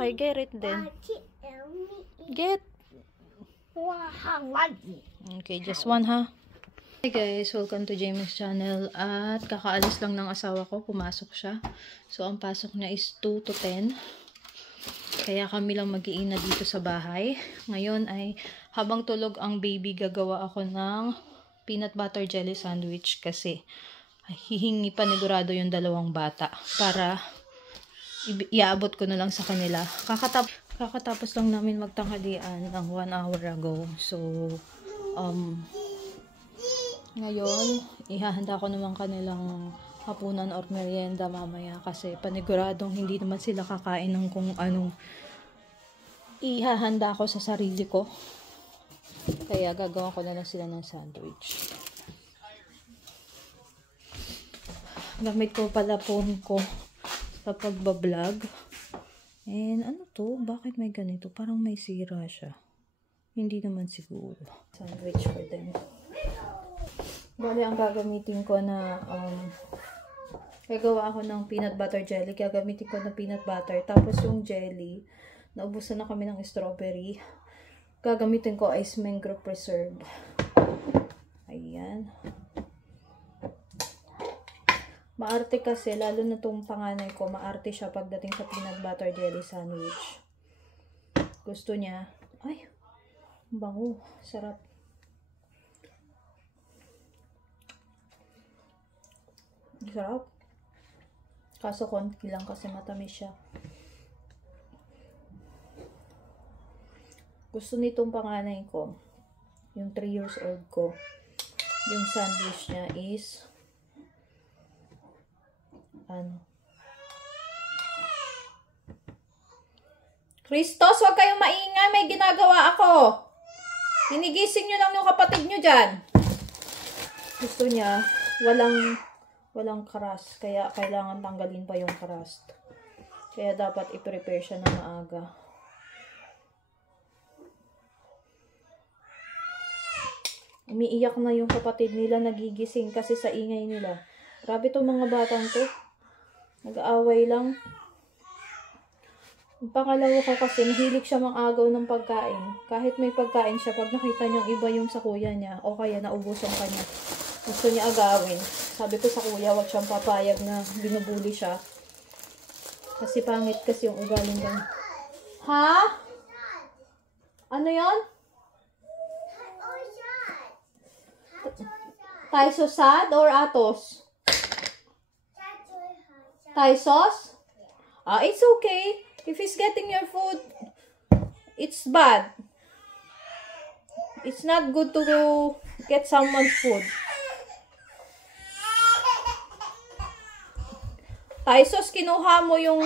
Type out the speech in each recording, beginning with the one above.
Okay, get it then. Get. Okay, just one ha. Hey guys, welcome to Jamie's channel. At kakaalis lang ng asawa ko, pumasok siya. So, ang pasok niya is 2 to 10. Kaya kami lang mag-iina dito sa bahay. Ngayon ay habang tulog ang baby, gagawa ako ng peanut butter jelly sandwich kasi hihingi panigurado yung dalawang bata para iaabot ko na lang sa kanila. Kakatapos lang namin magtanghalian ng 1 hour ago. So, ngayon, ihahanda ko naman kanilang hapunan or merienda mamaya kasi paniguradong hindi naman sila kakain ng kung anong ihahanda ko sa sarili ko. Kaya gagawa ko na lang sila ng sandwich. Gamit ko pala phone ko sa pagbablog. And ano to? Bakit may ganito? Parang may sira siya. Hindi naman siguro. Sandwich for them. Bale, ang gagamitin ko na gagawa ako ng peanut butter jelly. Gagamitin ko ng peanut butter. Tapos yung jelly, naubusan na kami ng strawberry. Gagamitin ko ice mangrove preserve. Ayan. Maarte kasi, lalo na itong panganay ko, maarte siya pagdating sa peanut butter jelly sandwich. Gusto niya. Ay, bango. Sarap. Sarap. Kaso konti lang kasi matamis siya. Gusto nitong panganay ko, yung 3 years old ko, yung sandwich niya is Christos, huwag kayong maingay. May ginagawa ako. Hinigising nyo lang yung kapatid nyo dyan. Gusto niya, walang crust. Kaya kailangan tanggalin pa yung crust. Kaya dapat i-prepare siya na maaga. Umiiyak na yung kapatid nila, nagigising kasi sa ingay nila. Grabe itong mga batang to. Nag-aaway lang. Ang pangalawa ko kasi, mahilig siya mang-agaw ng pagkain. Kahit may pagkain siya, pag nakita niyang iba yung sa kuya niya, o kaya naubusan ka niya, gusto niya agawin. Sabi ko sa kuya, wag siyang papayag na binubuli siya. Kasi pangit kasi yung ugaling ganyan. Ha? Ano yon? Taiso sad or Atos? Taisos? It's okay. If he's getting your food, it's bad. It's not good to get someone's food. Taisos, kinuha mo yung...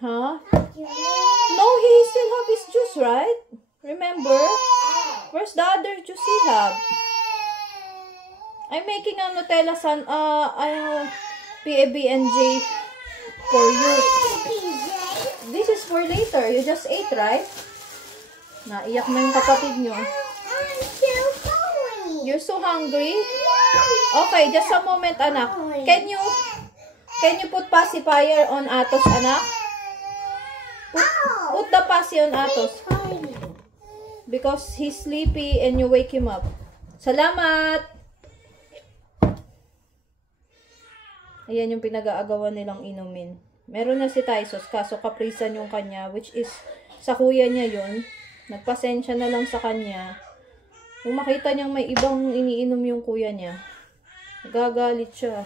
Huh? No, he still have his juice, right? Remember? Where's the other juice he have? I'm making a Nutella PB&J for you. This is for later. You just ate, right? Naiyak na yung kapatid nyo. You're so hungry? Okay, just a moment, anak. Can you put pacifier on Atos, anak? Put the paci on Atos. Because he's sleepy and you wake him up. Salamat! Ayan yung pinag-aagawan nilang inumin. Meron na si Taisos, kaso kaprisan yung kanya, which is, sa kuya niya yun. Nagpasensya na lang sa kanya. Kung makita niyang may ibang iniinom yung kuya niya, gagalit siya.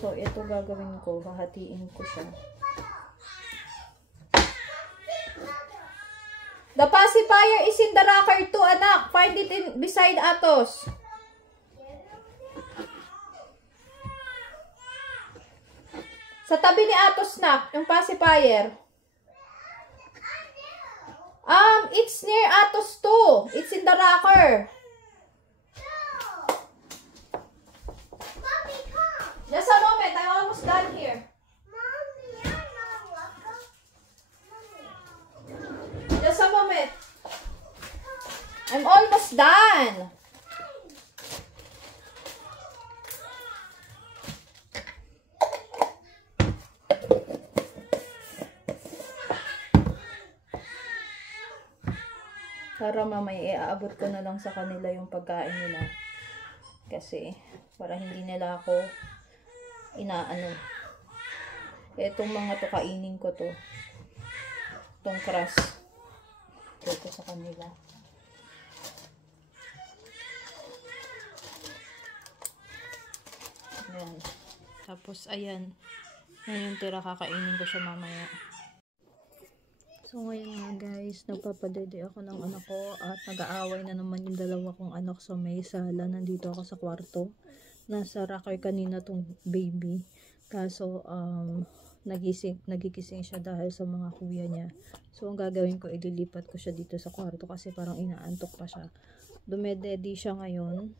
So, ito gagawin ko. Hahatiin ko siya. The pacifier is in the rocker too, anak. Find it beside Atos. Sa tabi ni Atos, nak, yung pacifier. It's near Atos too. It's in the rocker. Mommy, come. Just a moment. I'm almost done here. Mommy, I'm not welcome. Just a moment. I'm almost done. Para mamaya iaabot ko na lang sa kanila yung pagkain nila. Kasi, para hindi nila ako inaano. Etong mga to, kainin ko to. Itong crust. Ito sa kanila. Ayan. Tapos, ayan. Yan yung tira, kakainin ko siya mamaya. So, ngayon nga guys, nagpapadede ako ng anak ko at nag-aaway na naman yung dalawa kong anak sa may sala. Nandito ako sa kwarto. Nasa rocker kanina tong baby. Kaso, nagigising siya dahil sa mga kuya niya. So, ang gagawin ko, ililipat ko siya dito sa kwarto kasi parang inaantok pa siya. Dumedede siya ngayon.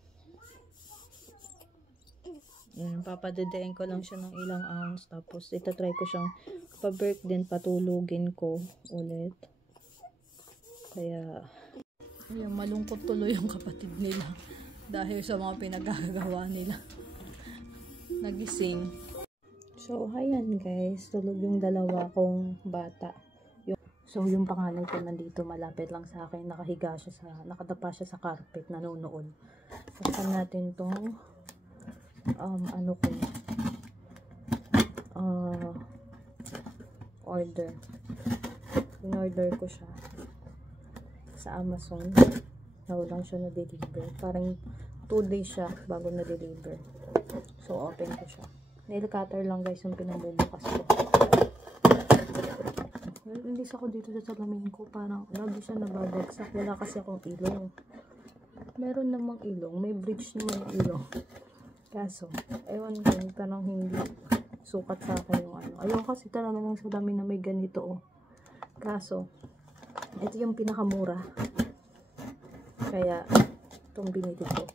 Papadedein ko lang siya ng ilang ounce. Tapos, itatry ko siyang pa-birth din, patulugin ko ulit. Kaya, ayan, malungkot tuloy yung kapatid nila. Dahil sa mga pinagagawa nila. Nagising. So, ayan guys. Tulog yung dalawa kong bata. So, yung panganay ko nandito, malapit lang sa akin. Nakadapa siya sa carpet, nanonood. Buksan natin tong order. In-order ko siya sa Amazon. Lang siya na-deliver. Parang 2 days siya bago na-deliver. So, open ko siya. Nail cutter lang guys yung pinamumukas ko. Well, hindi ako dito sa salamin ko. Parang lagi siya nababagsak. Wala kasi akong ilong. Meron namang ilong. May bridge naman yung ilong. Kaso, ewan ko, parang hindi sukat sa akin yung ano. Ayaw kasi talaga ng salamin na may ganito, oh. Kaso, ito yung pinakamura. Kaya, itong binili ko.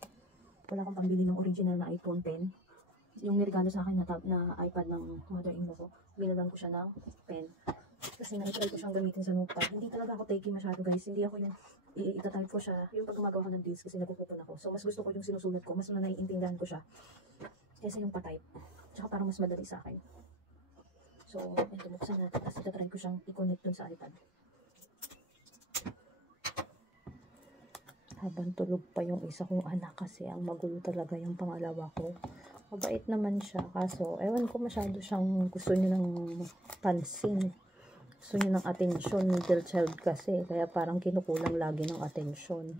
Wala akong pambili ng original na iPhone 10. Yung niregalo sa akin na iPad ng mother-in-law ko, binalan ko siya ng pen. Kasi na-try ko siyang gamitin sa notepad. Hindi talaga ako takey masyado guys. Hindi ako yung itatype ko siya. Yung pag gumagawa ko ng deals kasi nagpupupon ako. So, mas gusto ko yung sinusulat ko. Mas naiintindihan ko siya. Kaysa yung pa-type. Tsaka parang mas madali sa akin. So, ito buksan natin. Tapos itatry ko siyang i-connect dun sa iPad. Habang tulog pa yung isa kong anak kasi ang magulo talaga yung pangalawa ko. Mabait naman siya. Kaso, ewan ko masyado siyang gusto niya ng pansin. Gusto niya ng atensyon. Middle child kasi. Kaya parang kinukulang lagi ng atensyon.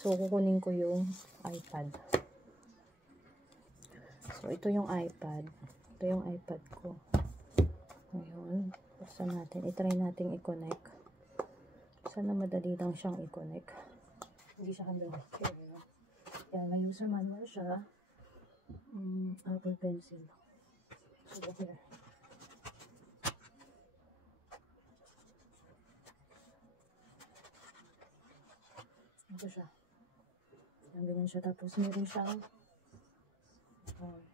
So, kukunin ko yung iPad. So, ito yung iPad. Ito yung iPad ko. Ngayon, basta natin. I-try natin i-connect. Sana madali lang siyang i-connect. Hindi siya hanggang here. Kaya may user manual siya. Apple Pencil. So, here. Ito siya. Yan, ganyan siya. Tapos, meron siyang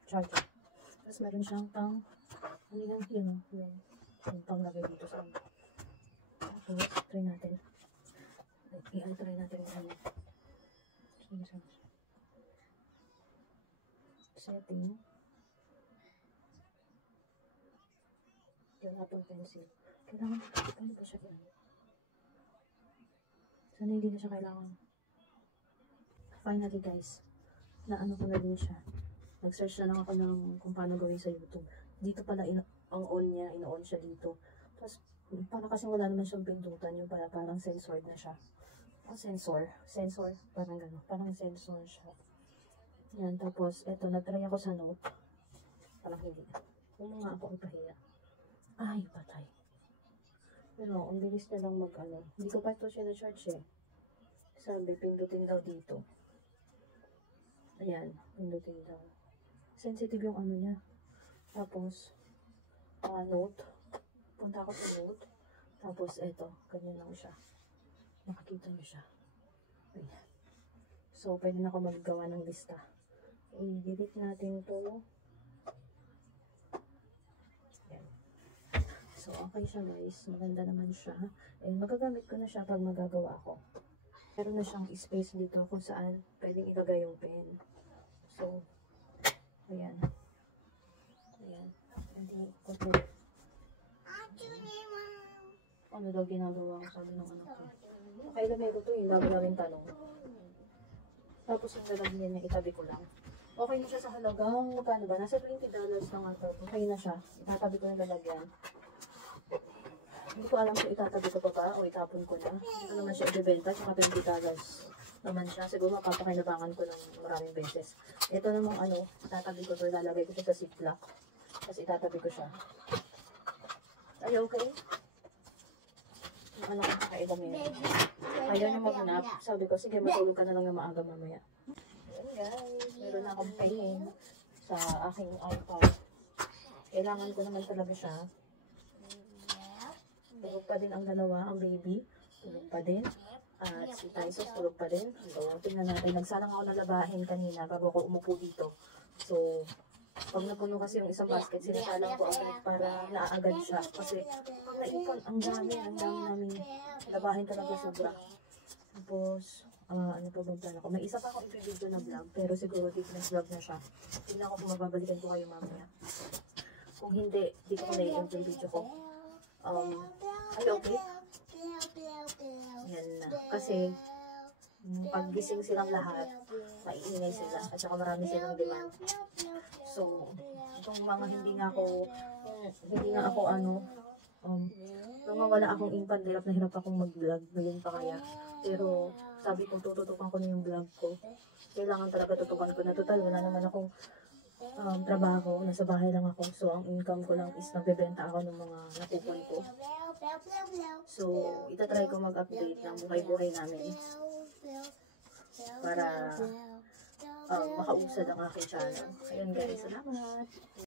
charger. Tapos, meron siyang pang yung pang lagay dito sa ano. Tapos, try natin. I-try natin yung setting. Yung Apple Pencil. Kailangan, paano ba siya yan? Sana hindi na siya kailangan. Finally guys, naano ko na din siya. Nag-search na lang ako ng kung paano gawin sa YouTube. Dito pala ang on niya, ino-on siya dito. Tapos, para kasi wala naman siyang pindutan, yung parang sensor na siya. Sensor, parang gano'n. Parang sensor siya. Yan, tapos, eto, nag-try ako sa note. Parang hindi. Kung nga ako ipahiya. Ay, patay. Pero, ang bilis na lang mag-ano. Hindi ko pa ito siya na-charge eh. Sabi, pindutin daw dito. Ayan, pindutin daw. Sensitive yung ano niya. Tapos, note. Punta ako sa note. Tapos, eto, ganyan lang siya. Makikita niyo siya. Ayan. So, pwede na ako maggawa ng lista. I-delete natin to. Ayan. So, okay siya guys. Maganda naman siya. And magagamit ko na siya pag magagawa ko. Meron na siyang space dito kung saan pwedeng ilagay yung pen. So, ayan. Ayan. Hindi ko to. ano daw ginagawa ko, sabi ng anak ko. Kailan ko to, yung lagi namin tanong. Tapos yung lalagyan niya, itabi ko lang. Okay na siya sa halagang, magkano ba? Nasa $20 lang ata. Okay na siya. Itatabi ko yung lalagyan. Hindi ko alam kung itatabi ko pa ba o itapon ko na. Hindi ko naman siya ibebenta, tsaka $20 naman siya. Siguro mapapakinabangan ko ng maraming beses. Ito namang ano, itatabi ko to, lalagay ko siya sa ziplock. Tapos itatabi ko siya. Are you okay? Yung anak ko kakailang yun. Ayaw niya mag-nap. Sabi ko, sige, matulog ka na lang na maaga mamaya. Ayan guys, meron na akong pain sa aking iPad. Kailangan ko naman talaga siya. Tulog pa din ang dalawa, ang baby. Tulog pa din. At si Tyson, tulog pa din. So, tingnan natin. Nagsalang ako na labahin kanina bago ako umupo dito. So, pag napuno kasi yung isang basket, sinasalang ko agad para naaagad siya. Kasi pag naipon, ang dami namin labahin talaga sobra. Tapos, ano pa ba plano ko? May isa pa akong i-video na vlog, pero siguro different vlog na siya. Tingnan ko kung mababalikan ko kayo mamaya. Kung hindi, dito ko na-i-end yung video ko. Ay, okay? Yan na. Kasi, pag gising silang lahat, maiingay sila. At saka marami silang demand. So, itong mga hindi nga ako nung wala akong income, hirap na hirap akong mag-vlog. Ngayon pa kaya. Pero, sabi ko, tututukan ko na yung vlog ko. Kailangan talaga tutukan ko na. Total, wala naman akong trabaho. Nasa bahay lang ako. So, ang income ko lang is nagbebenta ako ng mga nakukuha ko. So, itatry ko mag-update ng buhay-buhay namin. Para makausad ang aking channel. Ayun guys, salamat!